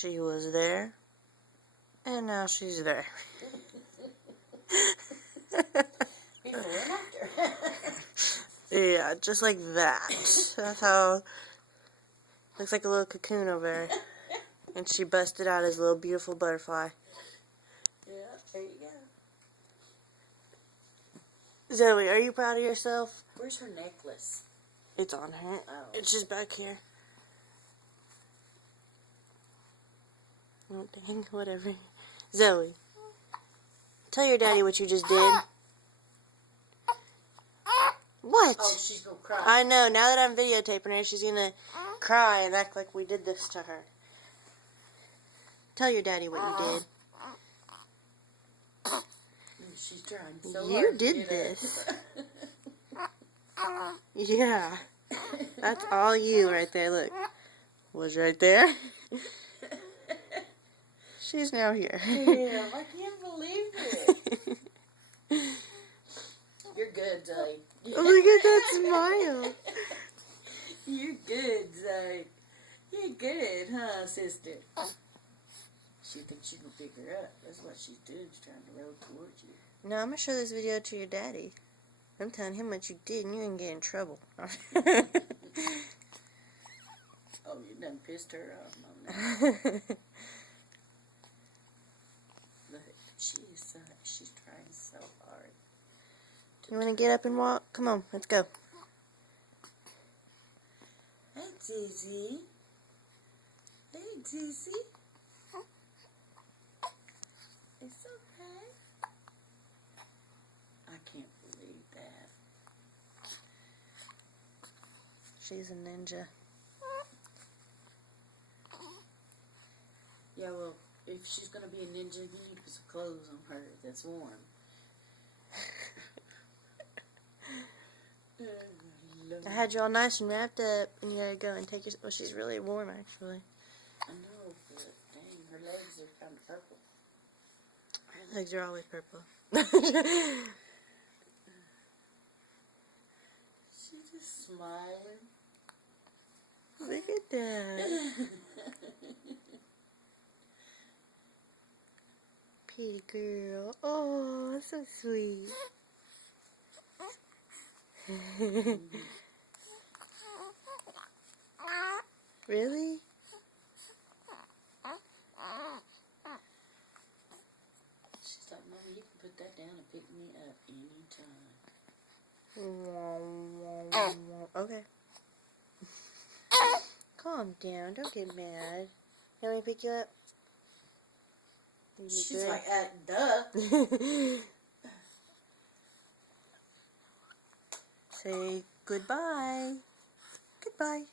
She was there, and now she's there. Before and after. Yeah, just like that. That's how. Looks like a little cocoon over there. And she busted out as a little beautiful butterfly. Yeah, there you go. Zoe, are you proud of yourself? Where's her necklace? It's on her. Oh. It's just back here. Oh, dang, whatever. Zoe, tell your daddy what you just did. What? Oh, she's gonna cry. I know. Now that I'm videotaping her, she's gonna cry and act like we did this to her. Tell your daddy what you did. She's trying so hard. You to did get this. up. Yeah. That's all you right there. Look. Was right there. She's now here. Damn, I can't believe it. You're good, Zoe. Oh, look at that smile. You're good, Zoe. You're good, huh, sister? She thinks she can pick her up. That's what she's doing. She's trying to roll towards you. No, I'm going to show this video to your daddy. I'm telling him what you did and you didn't get in trouble. Oh, you done pissed her off, Mama. Look, she's trying so hard. You want to get up and walk? Come on, let's go. Hey, Zizi. Hey, Zizi. It's okay. I can't believe that. She's a ninja. Yeah, well, if she's going to be a ninja, you need to put some clothes on her that's warm. I had you all nice and wrapped up, and you gotta go and take your. Well, she's really warm, actually. I know, but dang, her legs are kind of purple. Her legs are always purple. She's just smiling. Look at that. Pretty girl. Oh, so sweet. Really? She's like, Mommy, you can put that down and pick me up anytime. Okay. Calm down. Don't get mad. You want me to pick you up? She's like, duh. Say goodbye. Goodbye.